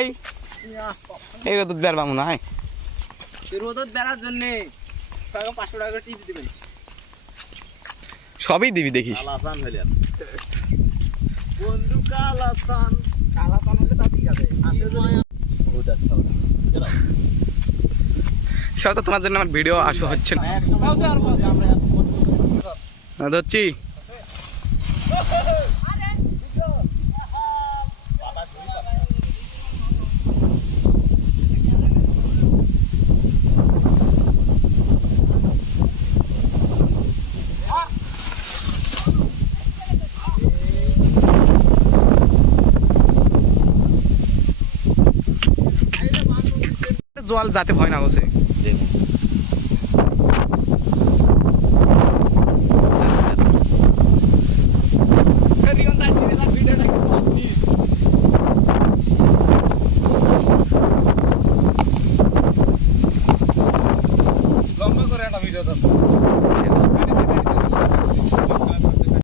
এই এই রোদ বের না হয় রোদত বেড়ার জন্য টাকা পাঁচশো টাকা টিপ দিবেন সবই দিবি দেখিস। বন্ধু কালাসান কালা পান হলে তা ঠিক আছে। চলো সব তো তোমার জন্য আমার ভিডিও আসা হচ্ছে না। সময় ধরছি জল যাতে ভয় না বসে идет.